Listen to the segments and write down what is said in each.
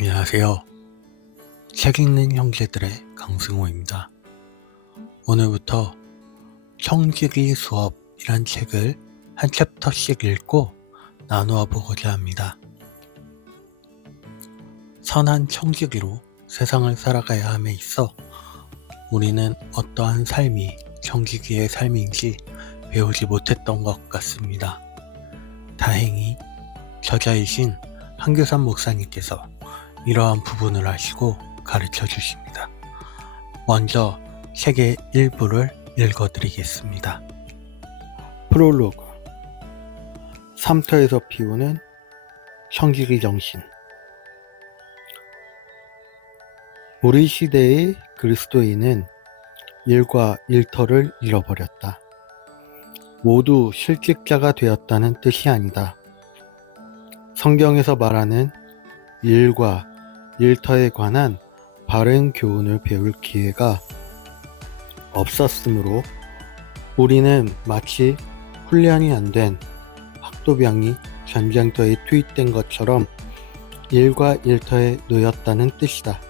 안녕하세요. 책 읽는 형제들의 강승호입니다. 오늘부터 청지기 수업이란 책을 한 챕터씩 읽고 나누어 보고자 합니다. 선한 청지기로 세상을 살아가야 함에 있어 우리는 어떠한 삶이 청지기의 삶인지 배우지 못했던 것 같습니다. 다행히 저자이신 한교삼 목사님께서 이러한 부분을 아시고 가르쳐 주십니다. 먼저 책의 일부를 읽어드리겠습니다. 프롤로그. 삼터에서 피우는 청지기 정신. 우리 시대의 그리스도인은 일과 일터를 잃어버렸다. 모두 실직자가 되었다는 뜻이 아니다. 성경에서 말하는 일과 일터에 관한 바른 교훈을 배울 기회가 없었으므로 우리는 마치 훈련이 안 된 학도병이 전쟁터에 투입된 것처럼 일과 일터에 놓였다는 뜻이다.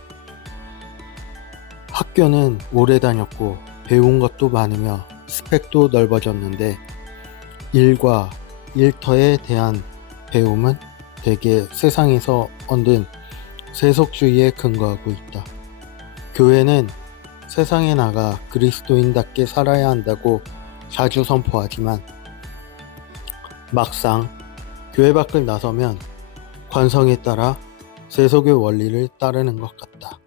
학교는 오래 다녔고 배운 것도 많으며 스펙도 넓어졌는데 일과 일터에 대한 배움은 대개 세상에서 얻은 세속주의에 근거하고 있다. 교회는 세상에 나가 그리스도인답게 살아야 한다고 자주 선포하지만 막상 교회 밖을 나서면 관성에 따라 세속의 원리를 따르는 것 같다.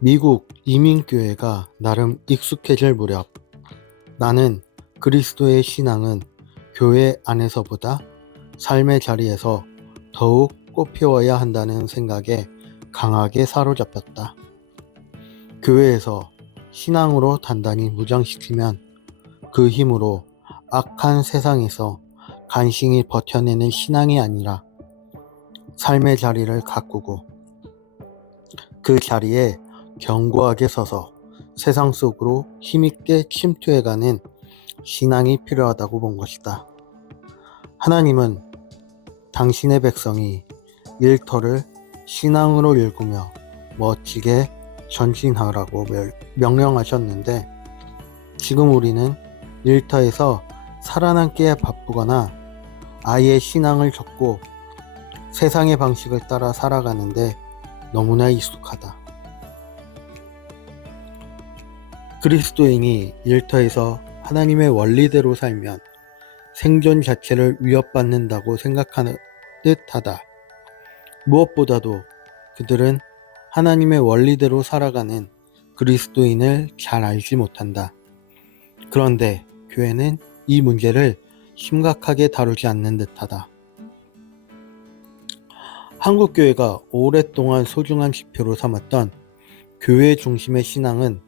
미국 이민교회가 나름 익숙해질 무렵 나는 그리스도의 신앙은 교회 안에서보다 삶의 자리에서 더욱 꽃피워야 한다는 생각에 강하게 사로잡혔다. 교회에서 신앙으로 단단히 무장시키면 그 힘으로 악한 세상에서 간신히 버텨내는 신앙이 아니라 삶의 자리를 가꾸고 그 자리에 견고하게 서서 세상 속으로 힘있게 침투해가는 신앙이 필요하다고 본 것이다. 하나님은 당신의 백성이 일터를 신앙으로 일구며 멋지게 전진하라고 명령하셨는데 지금 우리는 일터에서 살아남기에 바쁘거나 아예 신앙을 접고 세상의 방식을 따라 살아가는데 너무나 익숙하다. 그리스도인이 일터에서 하나님의 원리대로 살면 생존 자체를 위협받는다고 생각하는 듯하다. 무엇보다도 그들은 하나님의 원리대로 살아가는 그리스도인을 잘 알지 못한다. 그런데 교회는 이 문제를 심각하게 다루지 않는 듯하다. 한국교회가 오랫동안 소중한 지표로 삼았던 교회 중심의 신앙은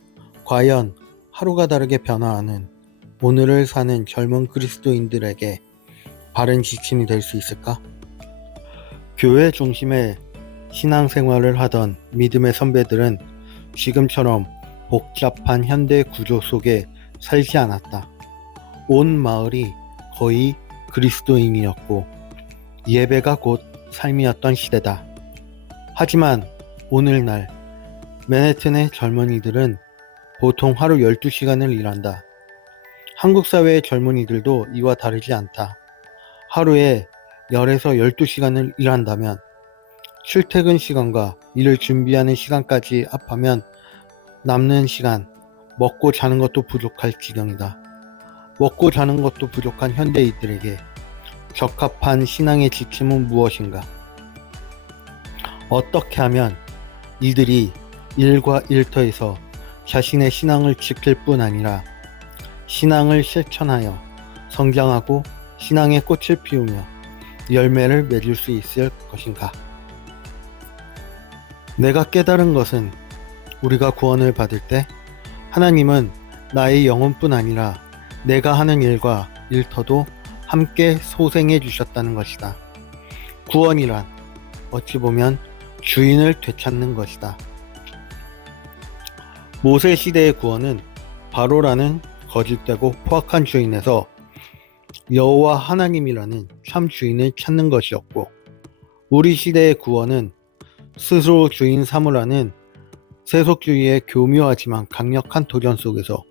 과연 하루가 다르게 변화하는 오늘을 사는 젊은 그리스도인들에게 바른 지침이 될 수 있을까? 교회 중심의 신앙생활을 하던 믿음의 선배들은 지금처럼 복잡한 현대 구조 속에 살지 않았다. 온 마을이 거의 그리스도인이었고 예배가 곧 삶이었던 시대다. 하지만 오늘날 맨해튼의 젊은이들은 보통 하루 12시간을 일한다. 한국 사회의 젊은이들도 이와 다르지 않다. 하루에 10에서 12시간을 일한다면 출퇴근 시간과 일을 준비하는 시간까지 합하면 남는 시간 먹고 자는 것도 부족할 지경이다. 먹고 자는 것도 부족한 현대인들에게 적합한 신앙의 지침은 무엇인가? 어떻게 하면 이들이 일과 일터에서 자신의 신앙을 지킬 뿐 아니라 신앙을 실천하여 성장하고 신앙의 꽃을 피우며 열매를 맺을 수 있을 것인가? 내가 깨달은 것은 우리가 구원을 받을 때 하나님은 나의 영혼뿐 아니라 내가 하는 일과 일터도 함께 소생해 주셨다는 것이다. 구원이란 어찌 보면 주인을 되찾는 것이다. 모세 시대의 구원은 바로라는 거짓되고 포악한 주인에서 여호와 하나님이라는 참 주인을 찾는 것이었고 우리 시대의 구원은 스스로 주인 삼으라는 세속주의의 교묘하지만 강력한 도전 속에서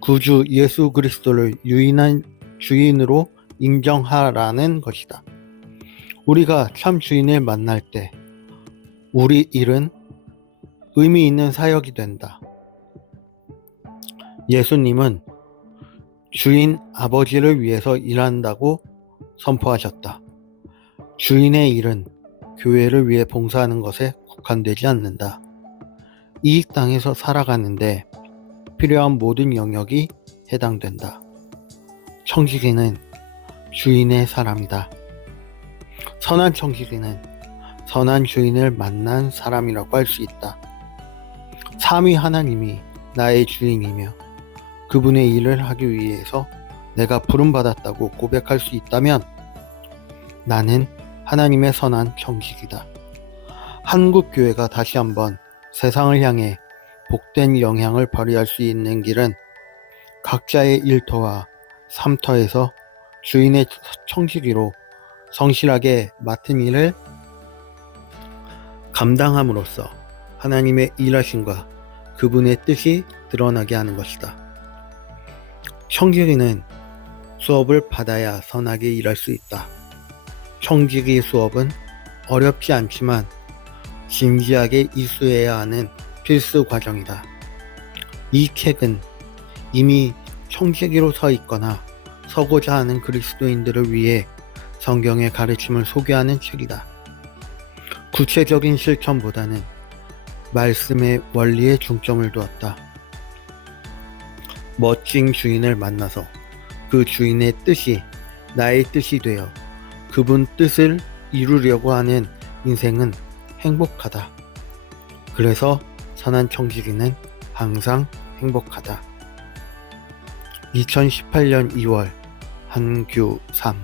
구주 예수 그리스도를 유일한 주인으로 인정하라는 것이다. 우리가 참 주인을 만날 때 우리 일은 의미 있는 사역이 된다. 예수님은 주인 아버지를 위해서 일한다고 선포하셨다. 주인의 일은 교회를 위해 봉사하는 것에 국한되지 않는다. 이 땅에서 살아가는데 필요한 모든 영역이 해당된다. 청지기는 주인의 사람이다. 선한 청지기는 선한 주인을 만난 사람이라고 할 수 있다. 삼위 하나님이 나의 주인이며 그분의 일을 하기 위해서 내가 부름받았다고 고백할 수 있다면 나는 하나님의 선한 청지기다. 한국 교회가 다시 한번 세상을 향해 복된 영향을 발휘할 수 있는 길은 각자의 일터와 삶터에서 주인의 청지기로 성실하게 맡은 일을 감당함으로써 하나님의 일하심과 그분의 뜻이 드러나게 하는 것이다. 청지기는 수업을 받아야 선하게 일할 수 있다. 청지기 수업은 어렵지 않지만 진지하게 이수해야 하는 필수 과정이다. 이 책은 이미 청지기로 서 있거나 서고자 하는 그리스도인들을 위해 성경의 가르침을 소개하는 책이다. 구체적인 실천보다는 말씀의 원리에 중점을 두었다. 멋진 주인을 만나서 그 주인의 뜻이 나의 뜻이 되어 그분 뜻을 이루려고 하는 인생은 행복하다. 그래서 선한 청지기는 항상 행복하다. 2018년 2월 한규 3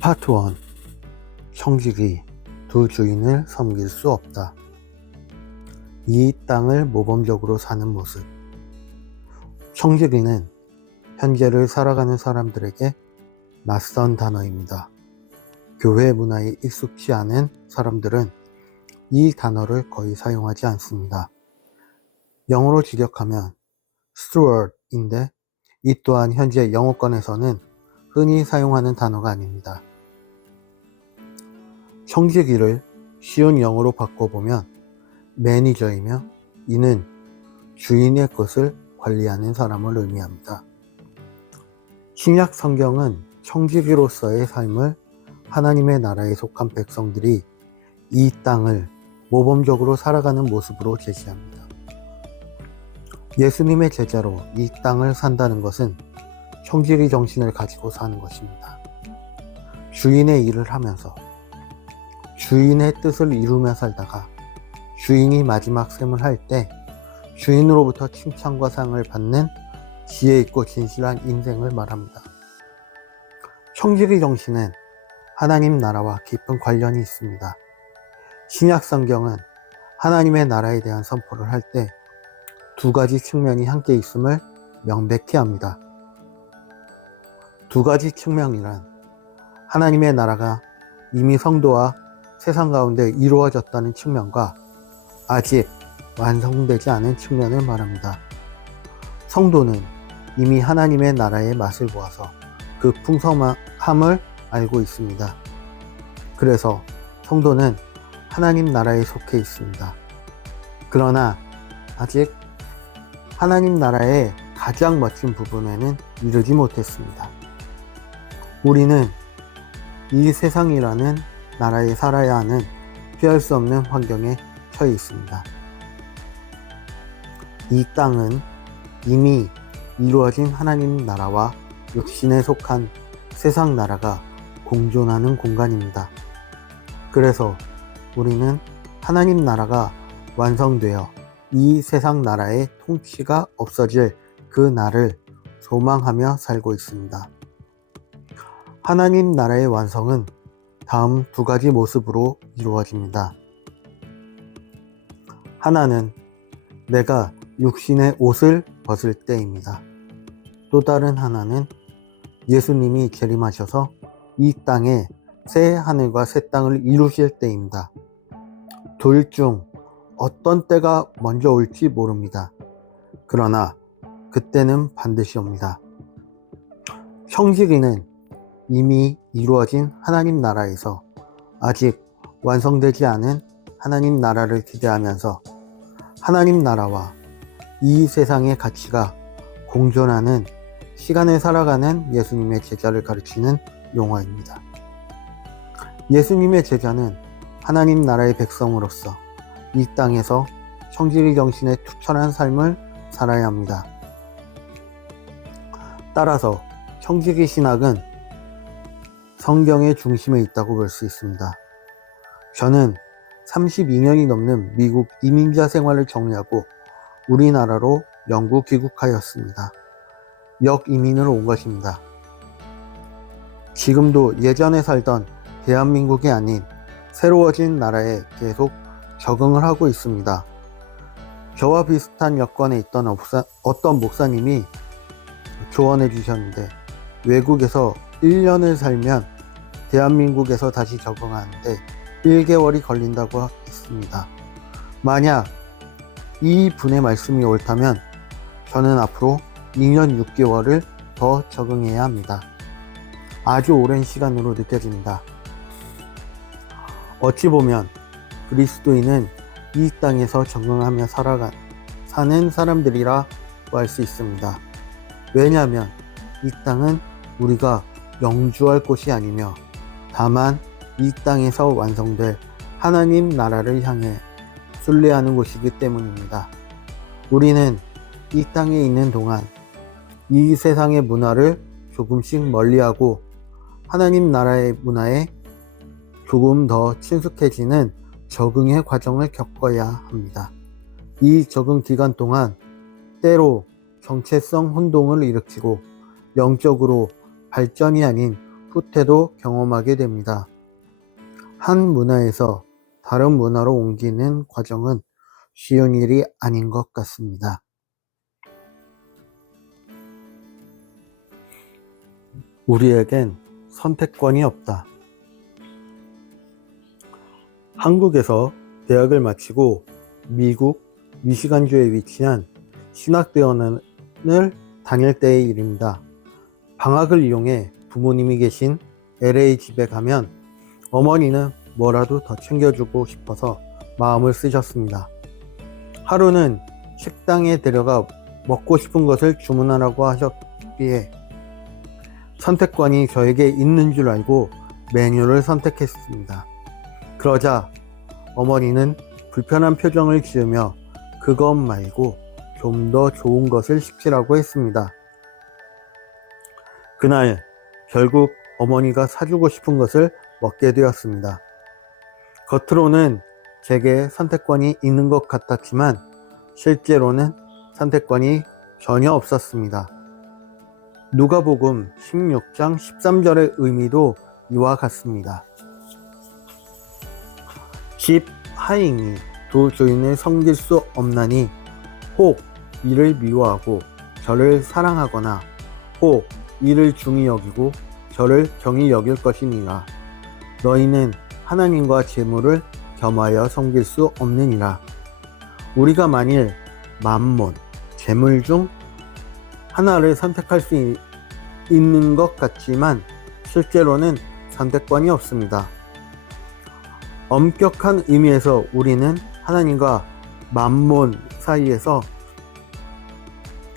파트 1 청지기 두 주인을 섬길 수 없다. 이 땅을 모범적으로 사는 모습. 청지기는 현재를 살아가는 사람들에게 낯선 단어입니다. 교회 문화에 익숙치 않은 사람들은 이 단어를 거의 사용하지 않습니다. 영어로 직역하면 steward인데 이 또한 현재 영어권에서는 흔히 사용하는 단어가 아닙니다. 청지기를 쉬운 영어로 바꿔보면 매니저이며 이는 주인의 것을 관리하는 사람을 의미합니다. 신약 성경은 청지기로서의 삶을 하나님의 나라에 속한 백성들이 이 땅을 모범적으로 살아가는 모습으로 제시합니다. 예수님의 제자로 이 땅을 산다는 것은 청지기 정신을 가지고 사는 것입니다. 주인의 일을 하면서 주인의 뜻을 이루며 살다가 주인이 마지막 셈을 할 때 주인으로부터 칭찬과 상을 받는 지혜 있고 진실한 인생을 말합니다. 청지기 정신은 하나님 나라와 깊은 관련이 있습니다. 신약 성경은 하나님의 나라에 대한 선포를 할 때 두 가지 측면이 함께 있음을 명백히 합니다. 두 가지 측면이란 하나님의 나라가 이미 성도와 세상 가운데 이루어졌다는 측면과 아직 완성되지 않은 측면을 말합니다. 성도는 이미 하나님의 나라의 맛을 보아서 그 풍성함을 알고 있습니다. 그래서 성도는 하나님 나라에 속해 있습니다. 그러나 아직 하나님 나라의 가장 멋진 부분에는 이르지 못했습니다. 우리는 이 세상이라는 나라에 살아야 하는 피할 수 없는 환경에 처해 있습니다. 이 땅은 이미 이루어진 하나님 나라와 육신에 속한 세상 나라가 공존하는 공간입니다. 그래서 우리는 하나님 나라가 완성되어 이 세상 나라의 통치가 없어질 그 날을 소망하며 살고 있습니다. 하나님 나라의 완성은 다음 두 가지 모습으로 이루어집니다. 하나는 내가 육신의 옷을 벗을 때입니다. 또 다른 하나는 예수님이 재림하셔서 이 땅에 새 하늘과 새 땅을 이루실 때입니다. 둘 중 어떤 때가 먼저 올지 모릅니다. 그러나 그때는 반드시 옵니다. 형식이는 이미 이루어진 하나님 나라에서 아직 완성되지 않은 하나님 나라를 기대하면서 하나님 나라와 이 세상의 가치가 공존하는 시간을 살아가는 예수님의 제자를 가르치는 용어입니다. 예수님의 제자는 하나님 나라의 백성으로서 이 땅에서 청지기 정신에 투철한 삶을 살아야 합니다. 따라서 청지기 신학은 성경의 중심에 있다고 볼 수 있습니다. 저는 32년이 넘는 미국 이민자 생활을 정리하고 우리나라로 영구 귀국하였습니다. 역이민으로 온 것입니다. 지금도 예전에 살던 대한민국이 아닌 새로워진 나라에 계속 적응을 하고 있습니다. 저와 비슷한 여건에 있던 어떤 목사님이 조언해 주셨는데, 외국에서 1년을 살면 대한민국에서 다시 적응하는데 1개월이 걸린다고 했습니다. 만약 이 분의 말씀이 옳다면 저는 앞으로 2년 6개월을 더 적응해야 합니다. 아주 오랜 시간으로 느껴집니다. 어찌 보면 그리스도인은 이 땅에서 적응하며 사는 사람들이라고 할 수 있습니다. 왜냐하면 이 땅은 우리가 영주할 곳이 아니며 다만 이 땅에서 완성될 하나님 나라를 향해 순례하는 곳이기 때문입니다. 우리는 이 땅에 있는 동안 이 세상의 문화를 조금씩 멀리하고 하나님 나라의 문화에 조금 더 친숙해지는 적응의 과정을 겪어야 합니다. 이 적응 기간 동안 때로 정체성 혼동을 일으키고 영적으로 발전이 아닌 후퇴도 경험하게 됩니다. 한 문화에서 다른 문화로 옮기는 과정은 쉬운 일이 아닌 것 같습니다. 우리에겐 선택권이 없다. 한국에서 대학을 마치고 미국 미시간주에 위치한 신학대원을 다닐 때의 일입니다. 방학을 이용해 부모님이 계신 LA 집에 가면 어머니는 뭐라도 더 챙겨주고 싶어서 마음을 쓰셨습니다. 하루는 식당에 데려가 먹고 싶은 것을 주문하라고 하셨기에 선택권이 저에게 있는 줄 알고 메뉴를 선택했습니다. 그러자 어머니는 불편한 표정을 지으며 그것 말고 좀 더 좋은 것을 시키라고 했습니다. 그날 결국 어머니가 사주고 싶은 것을 먹게 되었습니다. 겉으로는 제게 선택권이 있는 것 같았지만 실제로는 선택권이 전혀 없었습니다. 누가복음 16장 13절의 의미도 이와 같습니다. 집 하인이 두 주인을 섬길 수 없나니 혹 이를 미워하고 저를 사랑하거나 혹 이를 중히 여기고 저를 경히 여길 것이니라. 너희는 하나님과 재물을 겸하여 섬길 수 없느니라. 우리가 만일 만몬, 재물 중 하나를 선택할 수 있는 것 같지만 실제로는 선택권이 없습니다. 엄격한 의미에서 우리는 하나님과 만몬 사이에서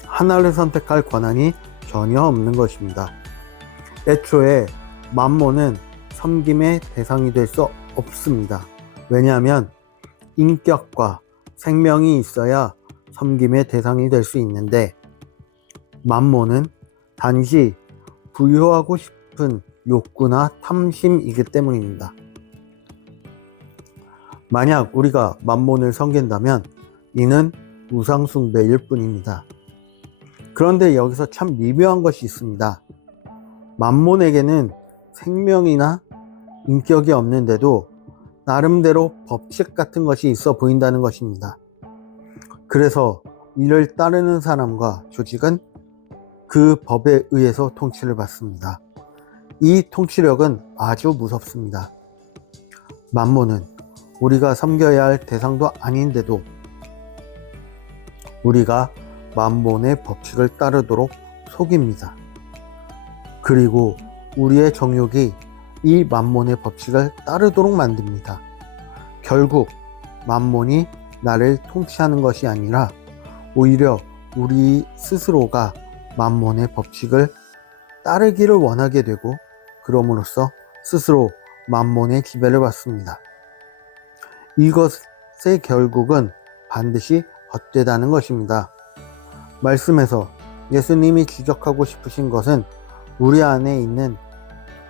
하나를 선택할 권한이 전혀 없는 것입니다. 애초에 만몬은 섬김의 대상이 될 수 없습니다. 왜냐하면 인격과 생명이 있어야 섬김의 대상이 될 수 있는데 만몬은 단지 부유하고 싶은 욕구나 탐심이기 때문입니다. 만약 우리가 만몬을 섬긴다면 이는 우상숭배일 뿐입니다. 그런데 여기서 참 미묘한 것이 있습니다. 만몬에게는 생명이나 인격이 없는데도 나름대로 법칙 같은 것이 있어 보인다는 것입니다. 그래서 이를 따르는 사람과 조직은 그 법에 의해서 통치를 받습니다. 이 통치력은 아주 무섭습니다. 만몬은 우리가 섬겨야 할 대상도 아닌데도 우리가 만몬의 법칙을 따르도록 속입니다. 그리고 우리의 정욕이 이 만몬의 법칙을 따르도록 만듭니다. 결국 만몬이 나를 통치하는 것이 아니라 오히려 우리 스스로가 만몬의 법칙을 따르기를 원하게 되고 그럼으로써 스스로 만몬의 지배를 받습니다. 이것의 결국은 반드시 헛되다는 것입니다. 말씀에서 예수님이 지적하고 싶으신 것은 우리 안에 있는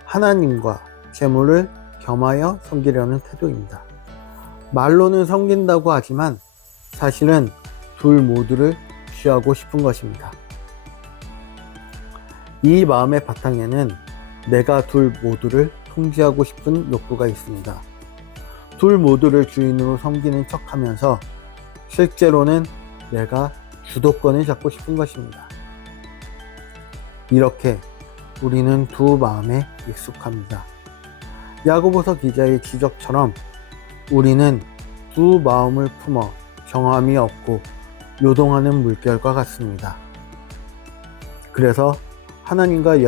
하나님과 재물을 겸하여 섬기려는 태도입니다. 말로는 섬긴다고 하지만 사실은 둘 모두를 취하고 싶은 것입니다. 이 마음의 바탕에는 내가 둘 모두를 통제하고 싶은 욕구가 있습니다. 둘 모두를 주인으로 섬기는 척하면서 실제로는 내가 주도권을 잡고 싶은 것입니다. 이렇게 우리는 두 마음에 익숙합니다. 야고보서 기자의 지적처럼 우리는 두 마음을 품어 정함이 없고 요동하는 물결과 같습니다. 그래서 하나님과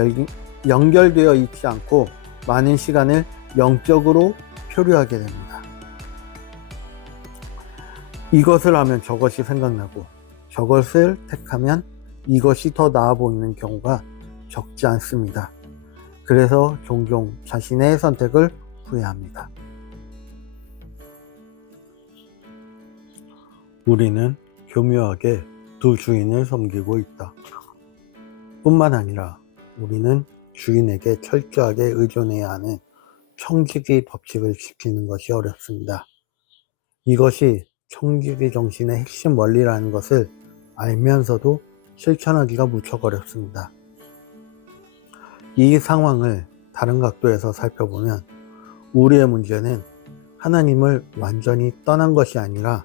연결되어 있지 않고 많은 시간을 영적으로 표류하게 됩니다. 이것을 하면 저것이 생각나고 저것을 택하면 이것이 더 나아 보이는 경우가 적지 않습니다. 그래서 종종 자신의 선택을 후회합니다. 우리는 교묘하게 두 주인을 섬기고 있다. 뿐만 아니라 우리는 주인에게 철저하게 의존해야 하는 청지기 법칙을 지키는 것이 어렵습니다. 이것이 청지기 정신의 핵심 원리라는 것을 알면서도 실천하기가 무척 어렵습니다. 이 상황을 다른 각도에서 살펴보면 우리의 문제는 하나님을 완전히 떠난 것이 아니라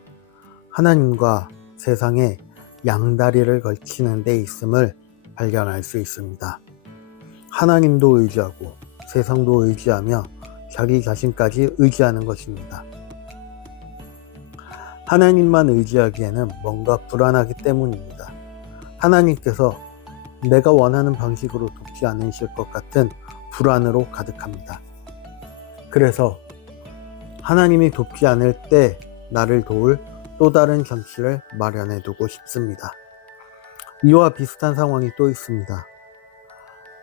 하나님과 세상에 양다리를 걸치는 데 있음을 발견할 수 있습니다. 하나님도 의지하고 세상도 의지하며 자기 자신까지 의지하는 것입니다. 하나님만 의지하기에는 뭔가 불안하기 때문입니다. 하나님께서 내가 원하는 방식으로 돕지 않으실 것 같은 불안으로 가득합니다. 그래서 하나님이 돕지 않을 때 나를 도울 또 다른 장치를 마련해 두고 싶습니다. 이와 비슷한 상황이 또 있습니다.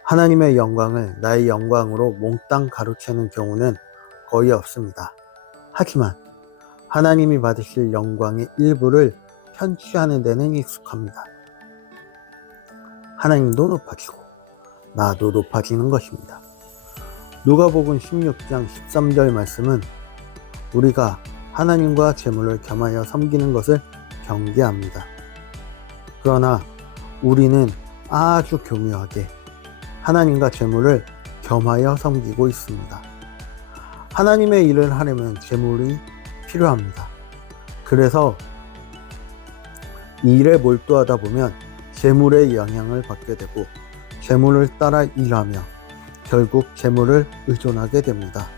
하나님의 영광을 나의 영광으로 몽땅 가로채는 경우는 거의 없습니다. 하지만 하나님이 받으실 영광의 일부를 편취하는 데는 익숙합니다. 하나님도 높아지고 나도 높아지는 것입니다. 누가복음 16장 13절 말씀은 우리가 하나님과 재물을 겸하여 섬기는 것을 경계합니다. 그러나 우리는 아주 교묘하게 하나님과 재물을 겸하여 섬기고 있습니다. 하나님의 일을 하려면 재물이 필요합니다. 그래서 이 일에 몰두하다 보면 재물의 영향을 받게 되고 재물을 따라 일하며 결국 재물을 의존하게 됩니다.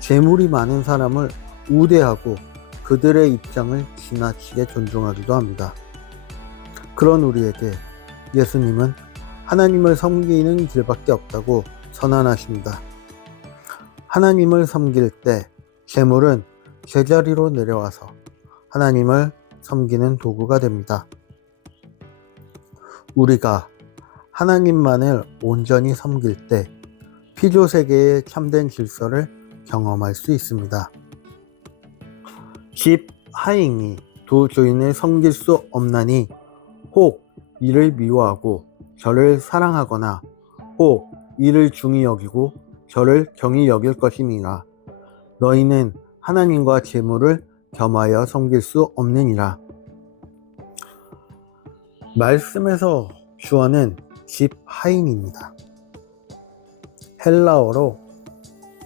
재물이 많은 사람을 우대하고 그들의 입장을 지나치게 존중하기도 합니다. 그런 우리에게 예수님은 하나님을 섬기는 길밖에 없다고 선언하십니다. 하나님을 섬길 때 재물은 제자리로 내려와서 하나님을 섬기는 도구가 됩니다. 우리가 하나님만을 온전히 섬길 때 피조세계의 참된 질서를 경험할 수 있습니다. 집 하인이 두 주인을 섬길 수 없나니 혹 이를 미워하고 저를 사랑하거나 혹 이를 중히 여기고 저를 경히 여길 것이니라. 너희는 하나님과 재물을 겸하여 섬길 수 없느니라. 말씀에서 주어는 집 하인입니다. 헬라어로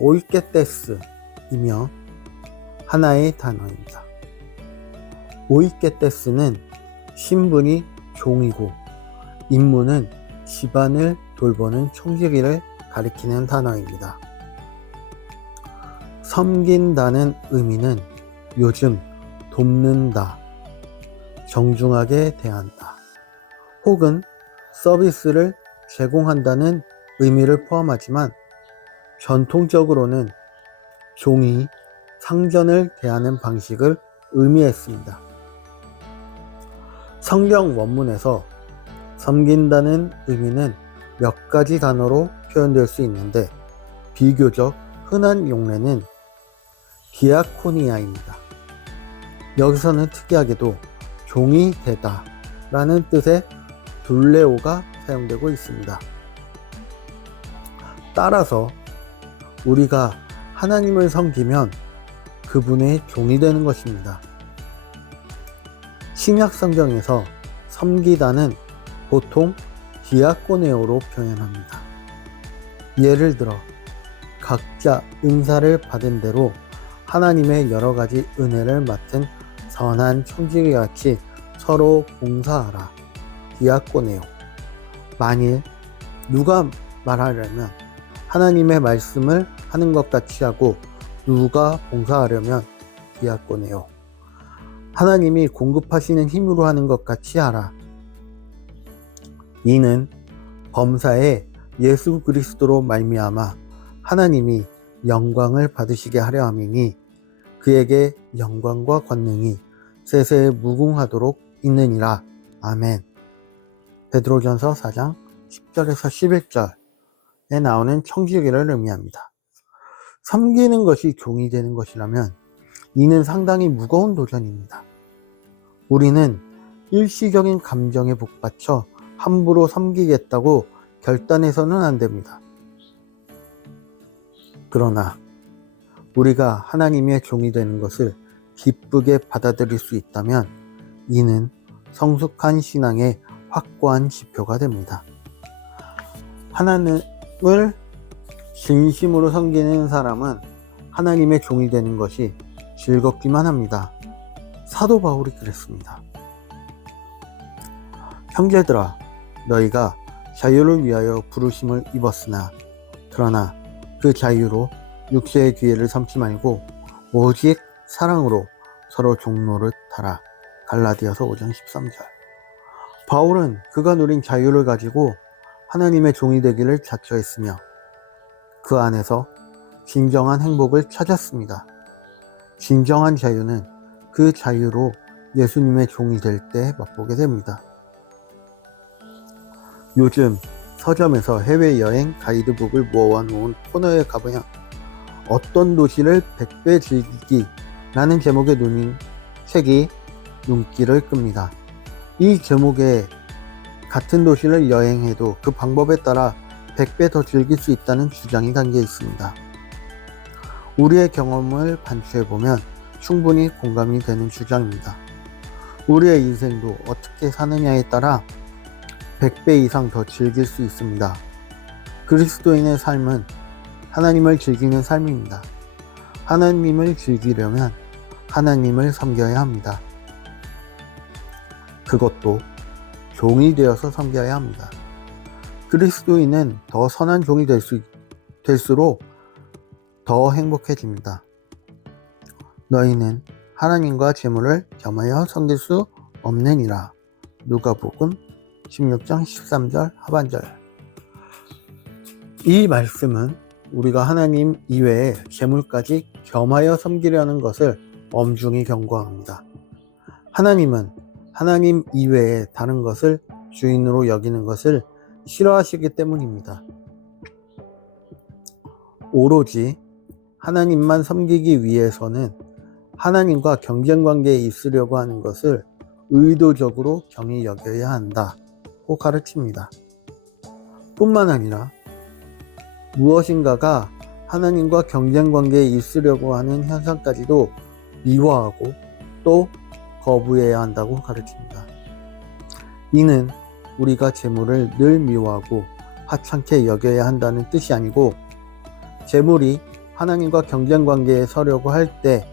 오이케테스이며 하나의 단어입니다. 오이케테스는 신분이 종이고 임무는 집안을 돌보는 청지기를 가리키는 단어입니다. 섬긴다는 의미는 요즘 돕는다, 정중하게 대한다, 혹은 서비스를 제공한다는 의미를 포함하지만 전통적으로는 종이 상전을 대하는 방식을 의미했습니다. 성경 원문에서 섬긴다는 의미는 몇 가지 단어로 표현될 수 있는데 비교적 흔한 용례는 디아코니아입니다. 여기서는 특이하게도 종이 되다 라는 뜻의 둘레오가 사용되고 있습니다. 따라서 우리가 하나님을 섬기면 그분의 종이 되는 것입니다. 신약 성경에서 섬기다는 보통 디아코네오로 표현합니다. 예를 들어 각자 은사를 받은 대로 하나님의 여러 가지 은혜를 맡은 선한 청지기 같이 서로 봉사하라. 디아코네오. 만일 누가 말하려면 하나님의 말씀을 하는 것 같이 하고 누가 봉사하려면 디아코네오. 하나님이 공급하시는 힘으로 하는 것 같이 하라. 이는 범사에 예수 그리스도로 말미암아 하나님이 영광을 받으시게 하려 함이니 그에게 영광과 권능이 세세에 무궁하도록 있느니라. 아멘. 베드로전서 4장 10절에서 11절에 나오는 청지기를 의미합니다. 섬기는 것이 종이 되는 것이라면 이는 상당히 무거운 도전입니다. 우리는 일시적인 감정에 북받쳐 함부로 섬기겠다고 결단해서는 안 됩니다. 그러나 우리가 하나님의 종이 되는 것을 기쁘게 받아들일 수 있다면 이는 성숙한 신앙의 확고한 지표가 됩니다. 하나님을 진심으로 섬기는 사람은 하나님의 종이 되는 것이 즐겁기만 합니다. 사도 바울이 그랬습니다. 형제들아, 너희가 자유를 위하여 부르심을 입었으나 그러나 그 자유로 육체의 기회를 삼지 말고 오직 사랑으로 서로 종노릇 하라. 갈라디아서 5장 13절. 바울은 그가 누린 자유를 가지고 하나님의 종이 되기를 자처했으며 그 안에서 진정한 행복을 찾았습니다. 진정한 자유는 그 자유로 예수님의 종이 될 때 맛보게 됩니다. 요즘 서점에서 해외여행 가이드북을 모아놓은 코너에 가보면 어떤 도시를 100배 즐기기 라는 제목의 책이 눈길을 끕니다. 이 제목에 같은 도시를 여행해도 그 방법에 따라 100배 더 즐길 수 있다는 주장이 담겨 있습니다. 우리의 경험을 반추해보면 충분히 공감이 되는 주장입니다. 우리의 인생도 어떻게 사느냐에 따라 100배 이상 더 즐길 수 있습니다. 그리스도인의 삶은 하나님을 즐기는 삶입니다. 하나님을 즐기려면 하나님을 섬겨야 합니다. 그것도 종이 되어서 섬겨야 합니다. 그리스도인은 더 선한 종이 될수록 더 행복해집니다. 너희는 하나님과 재물을 겸하여 섬길 수 없느니라. 누가복음 16장 13절 하반절. 이 말씀은 우리가 하나님 이외에 재물까지 겸하여 섬기려는 것을 엄중히 경고합니다. 하나님은 하나님 이외에 다른 것을 주인으로 여기는 것을 싫어하시기 때문입니다. 오로지 하나님만 섬기기 위해서는 하나님과 경쟁관계에 있으려고 하는 것을 의도적으로 경히 여겨야 한다고 가르칩니다. 뿐만 아니라 무엇인가가 하나님과 경쟁관계에 있으려고 하는 현상까지도 미워하고 또 거부해야 한다고 가르칩니다. 이는 우리가 재물을 늘 미워하고 하찮게 여겨야 한다는 뜻이 아니고 재물이 하나님과 경쟁관계에 서려고 할 때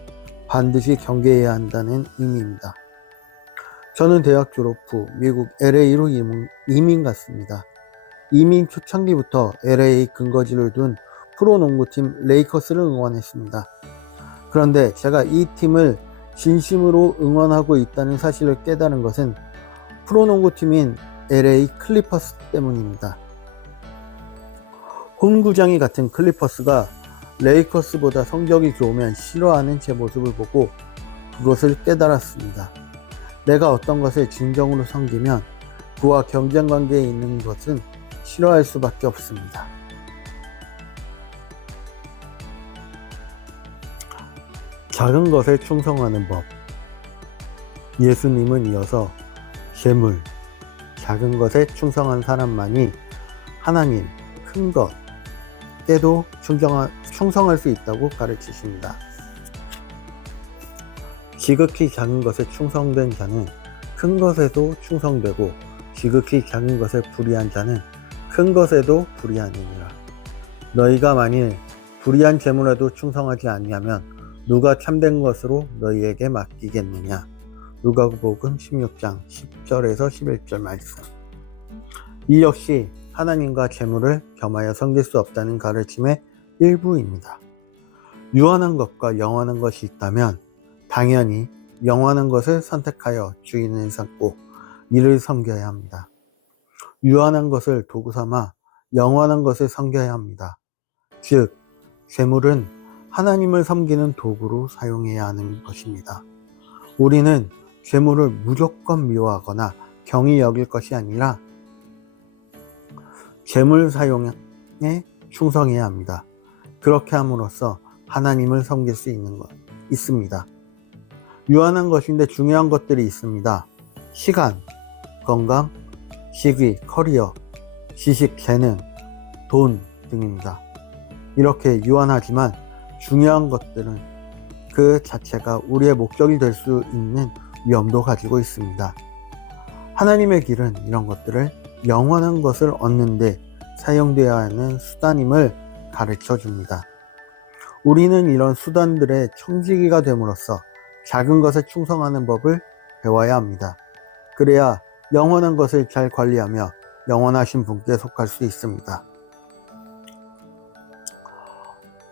반드시 경계해야 한다는 의미입니다. 저는 대학 졸업 후 미국 LA로 이민 갔습니다. 이미 초창기부터 LA 근거지를 둔 프로농구팀 레이커스를 응원했습니다. 그런데 제가 이 팀을 진심으로 응원하고 있다는 사실을 깨달은 것은 프로농구팀인 LA 클리퍼스 때문입니다. 홈구장이 같은 클리퍼스가 레이커스보다 성적이 좋으면 싫어하는 제 모습을 보고 그것을 깨달았습니다. 내가 어떤 것을 진정으로 섬기면 그와 경쟁 관계에 있는 것은 싫어할 수밖에 없습니다. 작은 것에 충성하는 법. 예수님은 이어서 재물, 작은 것에 충성한 사람만이 하나님, 큰 것에도 충성할 수 있다고 가르치십니다. 지극히 작은 것에 충성된 자는 큰 것에도 충성되고 지극히 작은 것에 불의한 자는 큰 것에도 불의하느니라. 너희가 만일 불의한 재물에도 충성하지 아니하면 누가 참된 것으로 너희에게 맡기겠느냐. 누가복음 16장 10절에서 11절 말씀. 이 역시 하나님과 재물을 겸하여 섬길 수 없다는 가르침의 일부입니다. 유한한 것과 영원한 것이 있다면 당연히 영원한 것을 선택하여 주인을 삼고 이를 섬겨야 합니다. 유한한 것을 도구 삼아 영원한 것을 섬겨야 합니다. 즉, 재물은 하나님을 섬기는 도구로 사용해야 하는 것입니다. 우리는 재물을 무조건 미워하거나 경히 여길 것이 아니라 재물 사용에 충성해야 합니다. 그렇게 함으로써 하나님을 섬길 수 있습니다. 유한한 것인데 중요한 것들이 있습니다. 시간, 건강, 직위, 커리어, 지식, 재능, 돈 등입니다. 이렇게 유한하지만 중요한 것들은 그 자체가 우리의 목적이 될 수 있는 위험도 가지고 있습니다. 하나님의 길은 이런 것들을 영원한 것을 얻는 데 사용되어야 하는 수단임을 가르쳐 줍니다. 우리는 이런 수단들의 청지기가 됨으로써 작은 것에 충성하는 법을 배워야 합니다. 그래야 영원한 것을 잘 관리하며 영원하신 분께 속할 수 있습니다.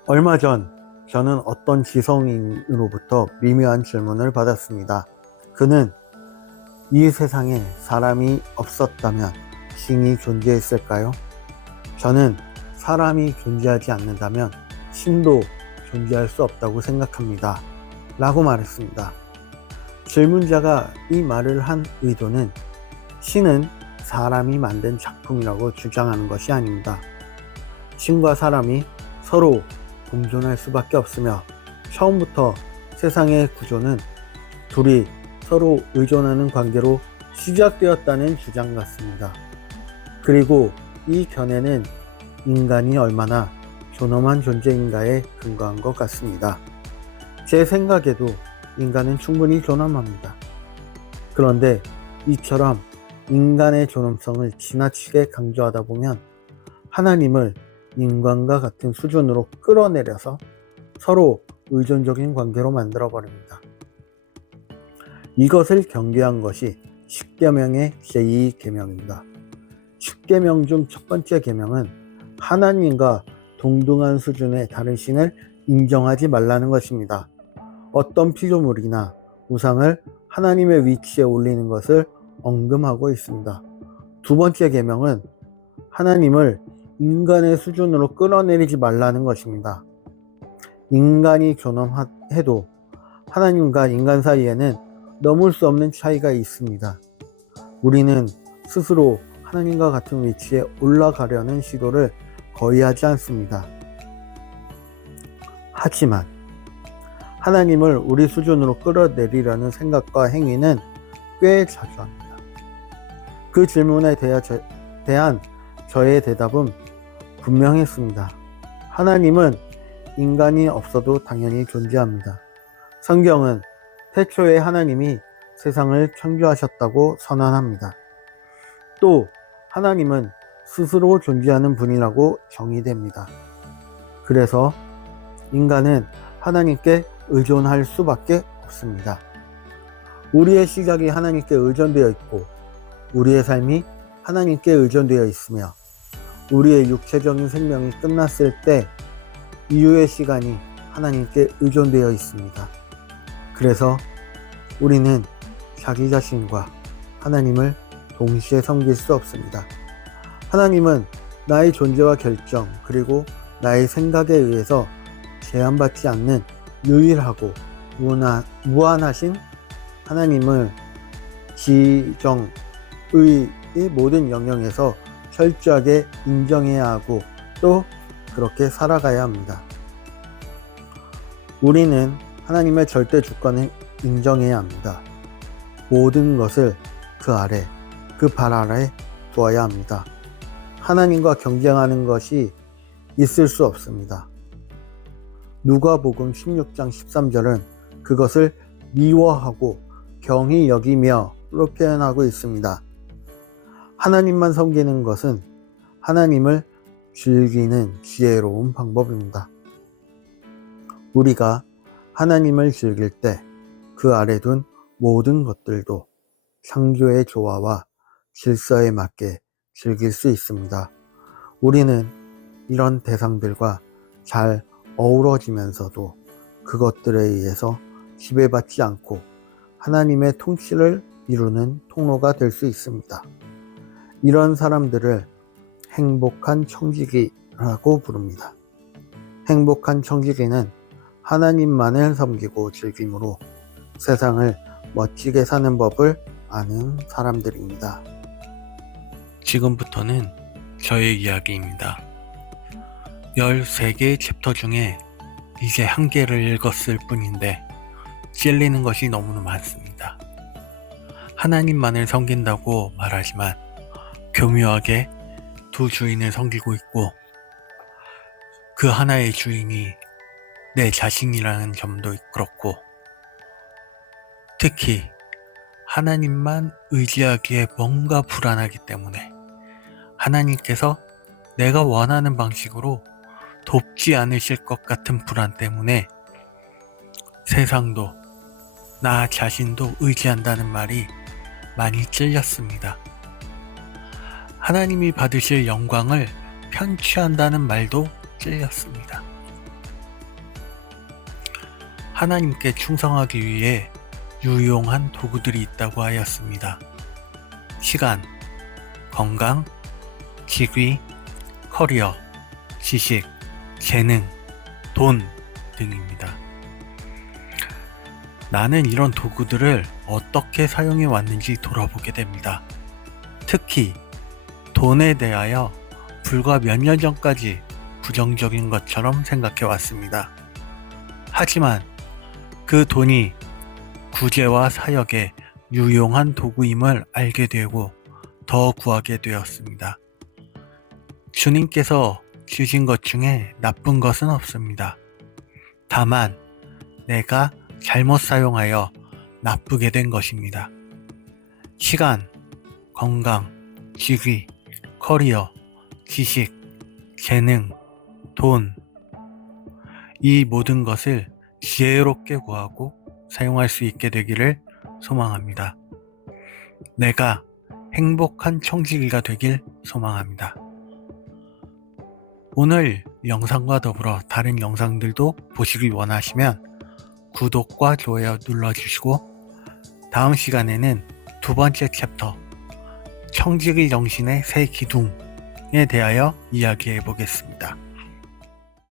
얼마 전 저는 어떤 지성인으로부터 미묘한 질문을 받았습니다. 그는 이 세상에 사람이 없었다면 신이 존재했을까요? 저는 사람이 존재하지 않는다면 신도 존재할 수 없다고 생각합니다. 라고 말했습니다. 질문자가 이 말을 한 의도는 신은 사람이 만든 작품이라고 주장하는 것이 아닙니다. 신과 사람이 서로 공존할 수밖에 없으며 처음부터 세상의 구조는 둘이 서로 의존하는 관계로 시작되었다는 주장 같습니다. 그리고 이 견해는 인간이 얼마나 존엄한 존재인가에 근거한 것 같습니다. 제 생각에도 인간은 충분히 존엄합니다. 그런데 이처럼 인간의 존엄성을 지나치게 강조하다 보면 하나님을 인간과 같은 수준으로 끌어내려서 서로 의존적인 관계로 만들어 버립니다. 이것을 경계한 것이 10계명의 제2계명입니다. 10계명 중 첫 번째 계명은 하나님과 동등한 수준의 다른 신을 인정하지 말라는 것입니다. 어떤 피조물이나 우상을 하나님의 위치에 올리는 것을 언급하고 있습니다. 두 번째 계명은 하나님을 인간의 수준으로 끌어내리지 말라는 것입니다. 인간이 존엄해도 하나님과 인간 사이에는 넘을 수 없는 차이가 있습니다. 우리는 스스로 하나님과 같은 위치에 올라가려는 시도를 거의 하지 않습니다. 하지만 하나님을 우리 수준으로 끌어내리려는 생각과 행위는 꽤 자주 합니다. 그 질문에 대한 저의 대답은 분명했습니다. 하나님은 인간이 없어도 당연히 존재합니다. 성경은 태초에 하나님이 세상을 창조하셨다고 선언합니다. 또 하나님은 스스로 존재하는 분이라고 정의됩니다. 그래서 인간은 하나님께 의존할 수밖에 없습니다. 우리의 시작이 하나님께 의존되어 있고 우리의 삶이 하나님께 의존되어 있으며 우리의 육체적인 생명이 끝났을 때 이후의 시간이 하나님께 의존되어 있습니다. 그래서 우리는 자기 자신과 하나님을 동시에 섬길 수 없습니다. 하나님은 나의 존재와 결정 그리고 나의 생각에 의해서 제한받지 않는 유일하고 무한하신 하나님을 지정의 모든 영역에서 철저하게 인정해야 하고 또 그렇게 살아가야 합니다. 우리는 하나님의 절대 주권을 인정해야 합니다. 모든 것을 그 아래, 그 발 아래 두어야 합니다. 하나님과 경쟁하는 것이 있을 수 없습니다. 누가복음 16장 13절은 그것을 미워하고 경히 여기며로 표현하고 있습니다. 하나님만 섬기는 것은 하나님을 즐기는 지혜로운 방법입니다. 우리가 하나님을 즐길 때 그 아래 둔 모든 것들도 창조의 조화와 질서에 맞게 즐길 수 있습니다. 우리는 이런 대상들과 잘 어우러지면서도 그것들에 의해서 지배받지 않고 하나님의 통치를 이루는 통로가 될 수 있습니다. 이런 사람들을 행복한 청지기라고 부릅니다. 행복한 청지기는 하나님만을 섬기고 즐김으로 세상을 멋지게 사는 법을 아는 사람들입니다. 지금부터는 저의 이야기입니다. 13개의 챕터 중에 이제 1개를 읽었을 뿐인데 찔리는 것이 너무나 많습니다. 하나님만을 섬긴다고 말하지만 교묘하게 두 주인을 섬기고 있고 그 하나의 주인이 내 자신이라는 점도 그렇고 특히 하나님만 의지하기에 뭔가 불안하기 때문에 하나님께서 내가 원하는 방식으로 돕지 않으실 것 같은 불안 때문에 세상도 나 자신도 의지한다는 말이 많이 찔렸습니다. 하나님이 받으실 영광을 편취한다는 말도 찔렸습니다. 하나님께 충성하기 위해 유용한 도구들이 있다고 하였습니다. 시간, 건강, 직위, 커리어, 지식, 재능, 돈 등입니다. 나는 이런 도구들을 어떻게 사용해 왔는지 돌아보게 됩니다. 특히 돈에 대하여 불과 몇 년 전까지 부정적인 것처럼 생각해 왔습니다. 하지만 그 돈이 구제와 사역에 유용한 도구임을 알게 되고 더 구하게 되었습니다. 주님께서 주신 것 중에 나쁜 것은 없습니다. 다만 내가 잘못 사용하여 나쁘게 된 것입니다. 시간, 건강, 직위, 커리어, 지식, 재능, 돈, 이 모든 것을 지혜롭게 구하고 사용할 수 있게 되기를 소망합니다. 내가 행복한 청지기가 되길 소망합니다. 오늘 영상과 더불어 다른 영상들도 보시길 원하시면 구독과 좋아요 눌러주시고 다음 시간에는 2번째 챕터 청지기 정신의 새 기둥에 대하여 이야기해 보겠습니다.